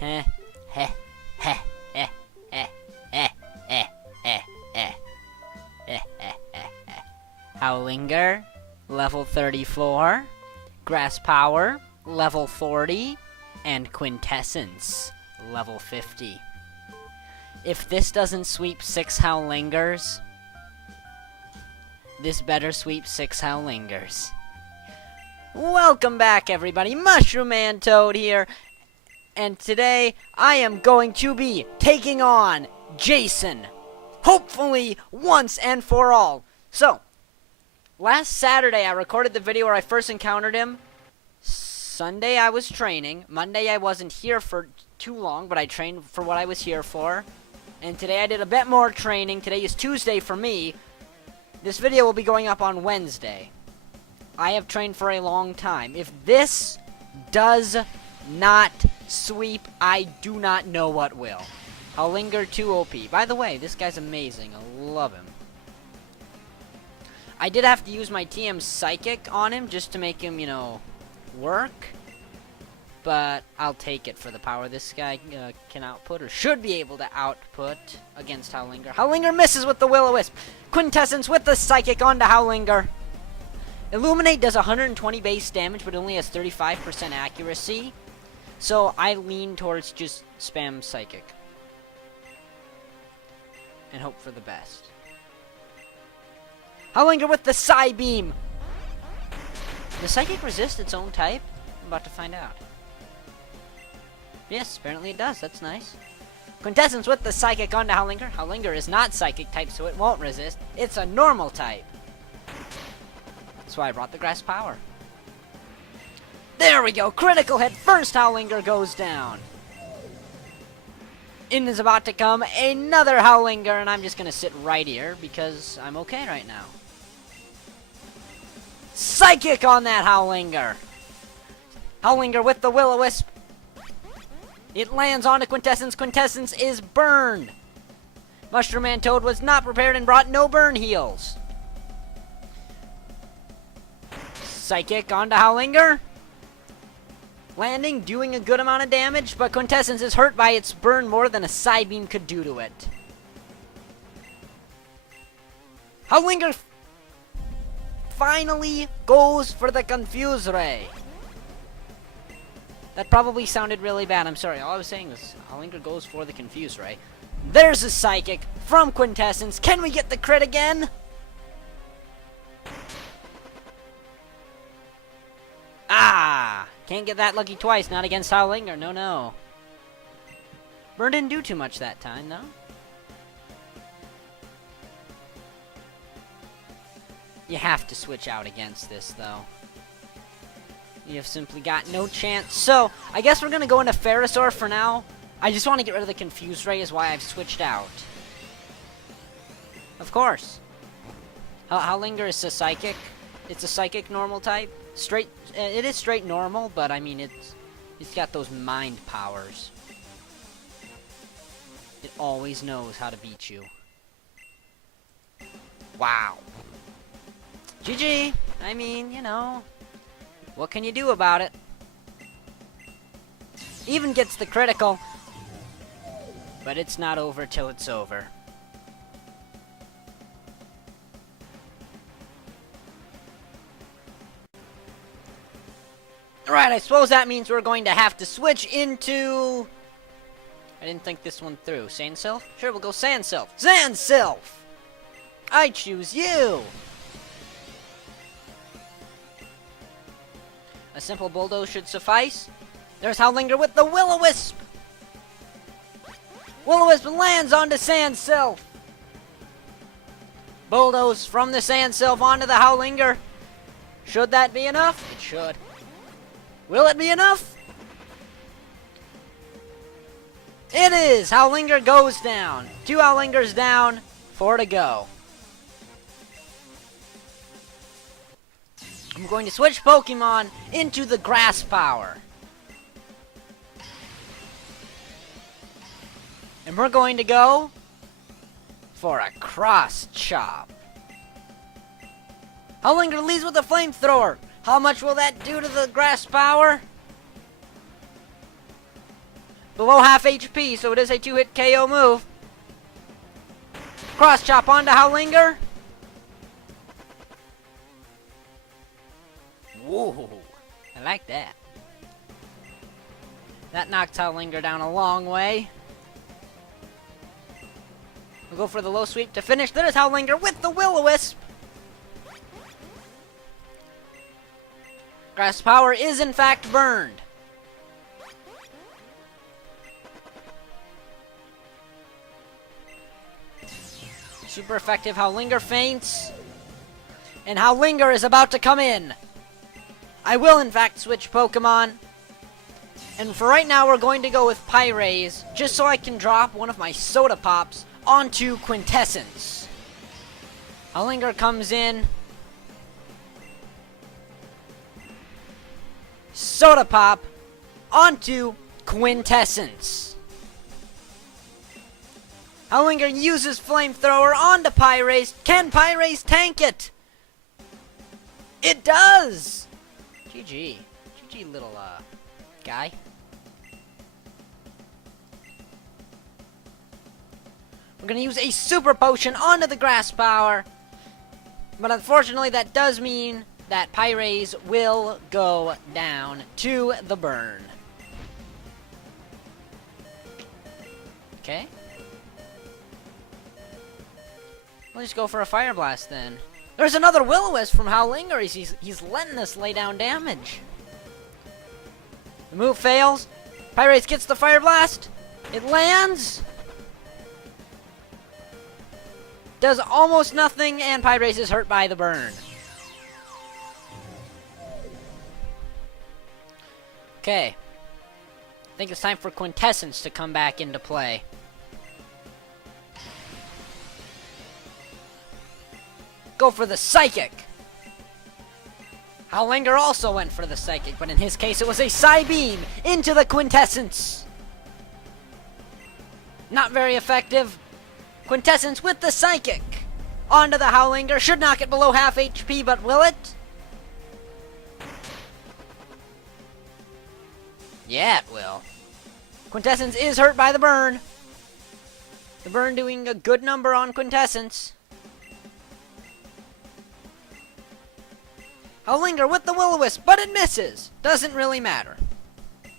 Heh, heh, heh, eh, eh, eh, eh, eh, eh, eh, eh. Howlinger, level 34. Grass Power, level 40. And Quintessence, level 50. If this doesn't sweep 6 Howlingers, this better sweep 6 Howlingers. Welcome back, everybody. Mushroom Man Toad here. And today, I am going to be taking on Jason. Hopefully, once and for all. So, last Saturday, I recorded the video where I first encountered him. Sunday, I was training. Monday, I wasn't here for too long, but I trained for what I was here for. And today, I did a bit more training. Today is Tuesday for me. This video will be going up on Wednesday. I have trained for a long time. If this does not sweep, I do not know what will. Howlinger 2 OP. By the way, this guy's amazing. I love him. I did have to use my TM Psychic on him just to make him, work. But I'll take it for the power this guy can output, or should be able to output against Howlinger. Howlinger misses with the Will-O-Wisp. Quintessence with the Psychic onto Howlinger. Illuminate does 120 base damage, but only has 35% accuracy. So I lean towards just spam Psychic. And hope for the best. Howlinger with the Psy Beam. Does Psychic resist its own type? I'm about to find out. Yes, apparently it does. That's nice. Quintessence with the Psychic onto Howlinger. Howlinger is not Psychic type, so it won't resist. It's a normal type. That's why I brought the Grass Power. There we go! Critical hit! First Howlinger goes down. In is about to come another Howlinger, and I'm just gonna sit right here because I'm okay right now. Psychic on that Howlinger! Howlinger with the Will-O-Wisp. It lands onto Quintessence. Quintessence is burned. Mushroom Man Toad was not prepared and brought no burn heals. Psychic onto Howlinger. Landing, doing a good amount of damage, but Quintessence is hurt by its burn more than a Psy Beam could do to it. Howlinger finally goes for the Confuse Ray. That probably sounded really bad. I'm sorry. All I was saying was Howlinger goes for the Confuse Ray. There's a Psychic from Quintessence. Can we get the crit again? Ah! Can't get that lucky twice. Not against Howlinger. No, no. Burn didn't do too much that time, though. You have to switch out against this, though. You have simply got no chance. So, I guess we're going to go into Ferrosaur for now. I just want to get rid of the Confuse Ray is why I've switched out. Of course. Howlinger is a Psychic. It's a Psychic normal type. Straight, it is straight normal, but I mean, it's got those mind powers. It always knows how to beat you. Wow. GG. I mean, what can you do about it? Even gets the critical. But it's not over till it's over. Alright, I suppose that means we're going to have to switch into... I didn't think this one through. Sandsylph? Sure, we'll go Sandsylph. Sandsylph! I choose you! A simple bulldoze should suffice. There's Howlinger with the Will-O-Wisp! Will-O-Wisp lands onto Sandsylph! Bulldoze from the Sandsylph onto the Howlinger. Should that be enough? It should. Will it be enough? It is! Howlinger goes down. 2 Howlingers down, 4 to go. I'm going to switch Pokemon into the Grass Power. And we're going to go for a Cross Chop. Howlinger leads with a Flamethrower. How much will that do to the Grass Power? below half HP, so it is a 2-hit KO move. Cross chop onto Howlinger. Whoa, I like that. That knocks Howlinger down a long way. We'll go for the low sweep to finish. There's Howlinger with the Will-O-Wisp. Grass Power is in fact burned. Super effective Howlinger feints. And Howlinger is about to come in. I will in fact switch Pokemon. And for right now we're going to go with Pyraise, just so I can drop one of my Soda Pops onto Quintessence. Howlinger comes in. Soda Pop onto Quintessence. Howlinger uses Flamethrower onto Pyraise. Can Pyraise tank it? It does! GG. GG, little, guy. We're gonna use a Super Potion onto the Grass Power. But unfortunately, that does mean that Pyraise will go down to the burn. Okay. We'll just go for a Fire Blast then. There's another Will-O-Wisp from Howlinger. He's letting us lay down damage. The move fails. Pyraise gets the Fire Blast. It lands. Does almost nothing, and Pyraise is hurt by the burn. Okay. I think it's time for Quintessence to come back into play. Go for the Psychic. Howlinger also went for the Psychic, but in his case it was a Psybeam into the Quintessence. Not very effective. Quintessence with the Psychic onto the Howlinger. Should knock it below half HP, but will it? Yeah, it will. Quintessence is hurt by the burn. The burn doing a good number on Quintessence. Howlinger with the Will-O-Wisp, but it misses. Doesn't really matter.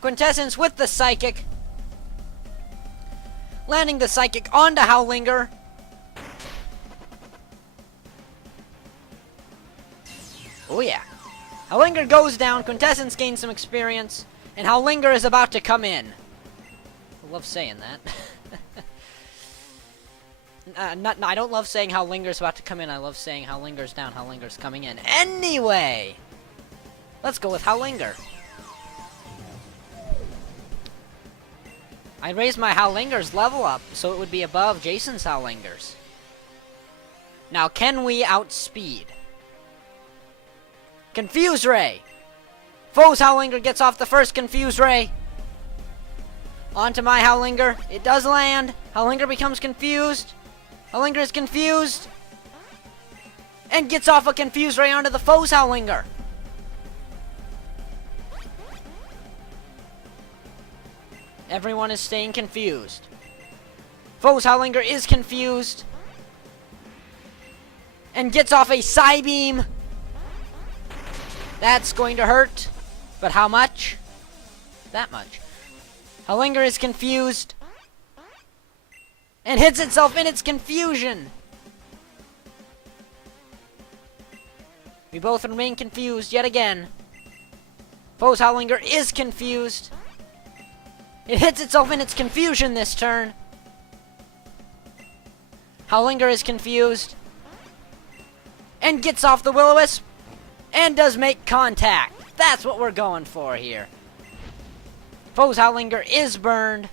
Quintessence with the Psychic. Landing the Psychic onto Howlinger. Oh yeah. Howlinger goes down, Quintessence gains some experience, and Howlinger is about to come in. I love saying that. I don't love saying Howlinger's about to come in. I love saying Howlinger's down, Howlinger's coming in. Anyway, let's go with Howlinger. I raised my Howlinger's level up so it would be above Jason's Howlingers. Now, can we outspeed? Confuse Ray. Foe's Howlinger gets off the first Confuse Ray. Onto my Howlinger. It does land. Howlinger becomes confused. Howlinger is confused. And gets off a Confuse Ray onto the foe's Howlinger. Everyone is staying confused. Foe's Howlinger is confused. And gets off a Psybeam. That's going to hurt. But how much? That much. Howlinger is confused. And hits itself in its confusion. We both remain confused yet again. Foe's Howlinger is confused. It hits itself in its confusion this turn. Howlinger is confused. And gets off the Will-O-Wisp. And does make contact. That's what we're going for here. Foe's Howlinger is burned.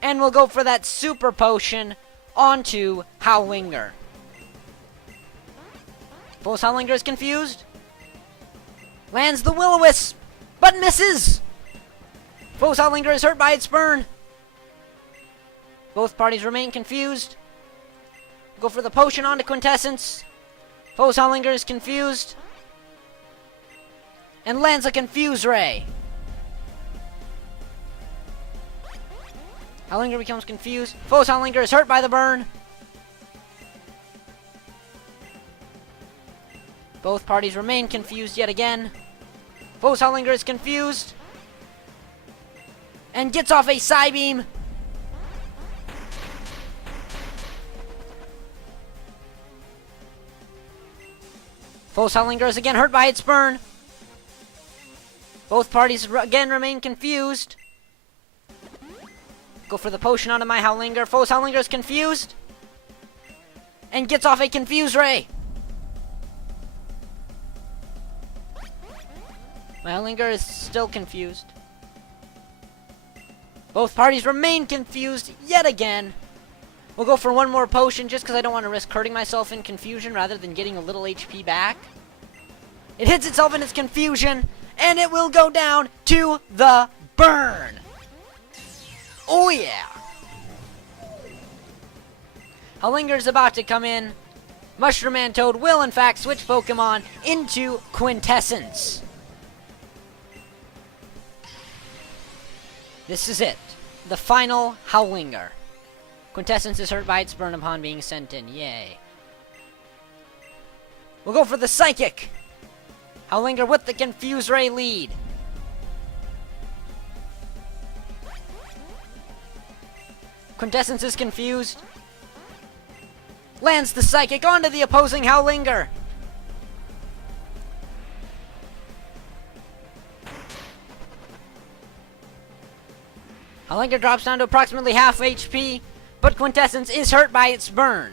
And we'll go for that Super Potion onto Howlinger. Foe's Howlinger is confused. Lands the Will-O-Wisp, but misses. Foe's Howlinger is hurt by its burn. Both parties remain confused. Go for the potion onto Quintessence. Foe's Howlinger is confused. And lands a Confuse Ray. Howlinger becomes confused. Foe's Howlinger is hurt by the burn. Both parties remain confused yet again. Foe's Howlinger is confused. And gets off a Psybeam. Foe's Howlinger is again hurt by its burn. Both parties again remain confused. Go for the potion onto my Howlinger. Foe's Howlinger is confused. And gets off a Confuse Ray. My Howlinger is still confused. Both parties remain confused yet again. We'll go for one more potion just because I don't want to risk hurting myself in confusion rather than getting a little HP back. It hits itself in its confusion, and it will go down to the burn. Oh yeah! Howlinger's about to come in. Mushroom Man Toad will in fact switch Pokemon into Quintessence. This is it. The final Howlinger. Quintessence is hurt by its burn upon being sent in. Yay. We'll go for the Psychic. Howlinger with the Confuse Ray lead. Quintessence is confused. Lands the Psychic onto the opposing Howlinger. Howlinger drops down to approximately half HP, but Quintessence is hurt by its burn.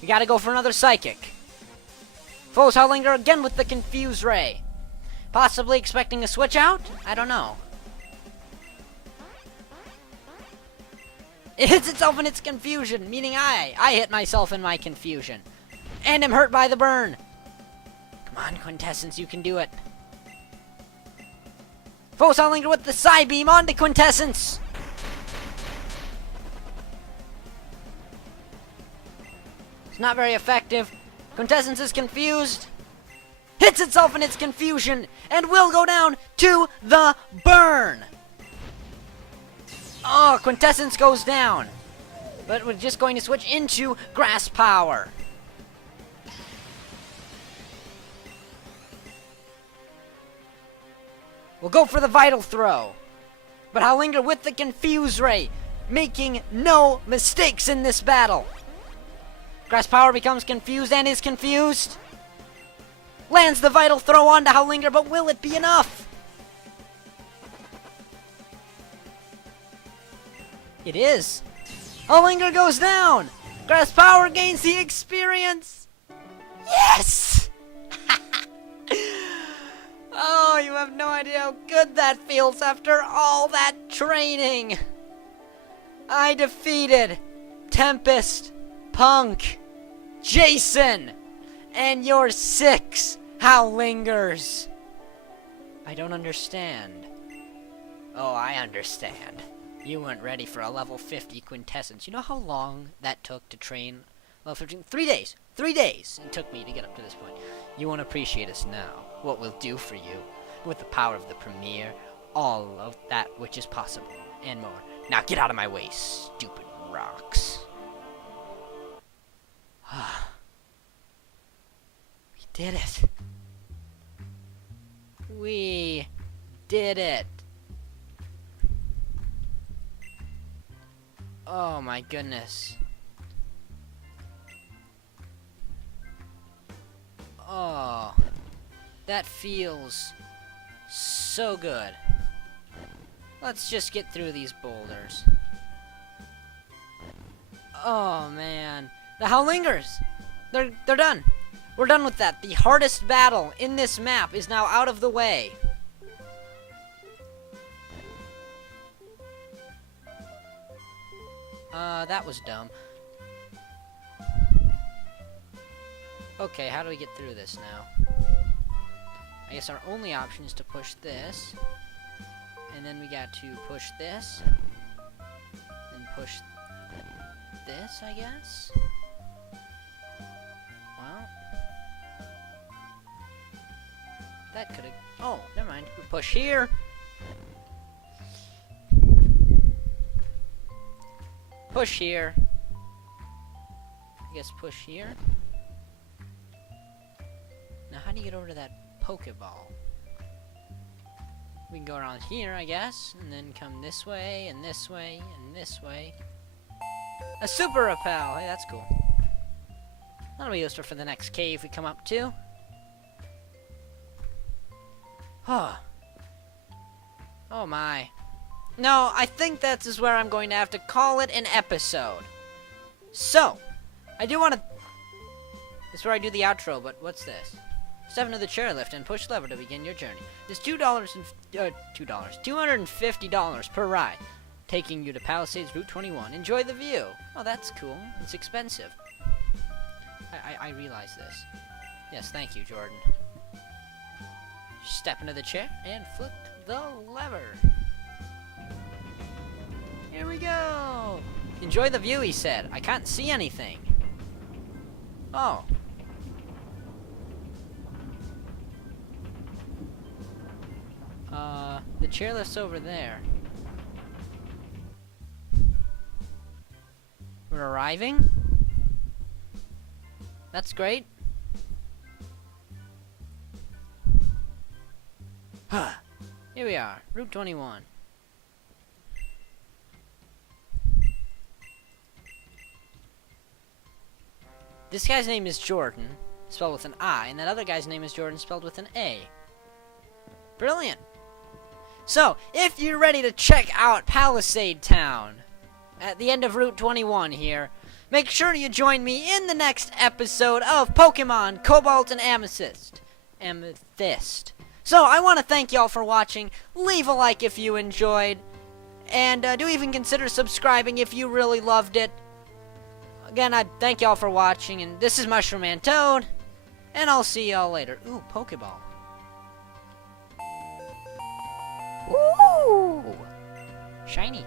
We gotta go for another Psychic. Foe's Howlinger again with the Confuse Ray. Possibly expecting a switch out? I don't know. It hits itself in its confusion, meaning I hit myself in my confusion. And am hurt by the burn. Come on, Quintessence, you can do it. Foe's Howlinger with the Psybeam onto Quintessence. It's not very effective. Quintessence is confused. Hits itself in its confusion and will go down to the burn. Oh, Quintessence goes down. But we're just going to switch into Grass Power. We'll go for the Vital Throw. But Howlinger with the Confuse Ray, making no mistakes in this battle. Grass Power becomes confused and is confused. Lands the Vital Throw onto Howlinger, but will it be enough? It is. Howlinger goes down. Grass Power gains the experience. Yes! Oh, you have no idea how good that feels after all that training. I defeated Tempest, Punk, Jason, and your 6 Howlingers. I don't understand. Oh, I understand. You weren't ready for a level 50 Quintessence. You know how long that took to train level 15? 3 days. 3 days it took me to get up to this point. You won't appreciate us now. What we'll do for you with the power of the Premier, all of that which is possible, and more. Now get out of my way, stupid rocks. We did it. We did it. Oh my goodness. Oh, that feels so good. Let's just get through these boulders. Oh man, the Howlingers, they're done. We're done with that. The hardest battle in this map is now out of the way. That was dumb. Okay, how do we get through this now? I guess our only option is to push this. And then we got to push this. And push this, I guess? Well. That could've... Oh, never mind. We push here. push here. I guess push here. Now, how do you get over to that Pokeball? We can go around here, I guess, and then come this way, and this way, and this way. A super repel! Hey, that's cool. That'll be useful for the next cave we come up to. Huh. Oh my. No, I think that is where I'm going to have to call it an episode. So, I do want to... This is where I do the outro, but what's this? Step into the chairlift and push lever to begin your journey. There's $250 per ride, taking you to Palisades Route 21. Enjoy the view. Oh, that's cool. It's expensive. I realize this. Yes, thank you, Jordan. Step into the chair and flip the lever. Here we go. Enjoy the view, he said. I can't see anything. Oh. The chairlift's over there. We're arriving? That's great. Here we are, Route 21. This guy's name is Jordan, spelled with an I, and that other guy's name is Jordan, spelled with an A. Brilliant. So, if you're ready to check out Palisade Town at the end of Route 21 here, make sure you join me in the next episode of Pokemon Cobalt and Amethyst. So, I want to thank y'all for watching. Leave a like if you enjoyed. And do even consider subscribing if you really loved it. Again, I thank y'all for watching. And this is Mushroom Man Toad. And I'll see y'all later. Ooh, Pokeball. Ooh! Shiny.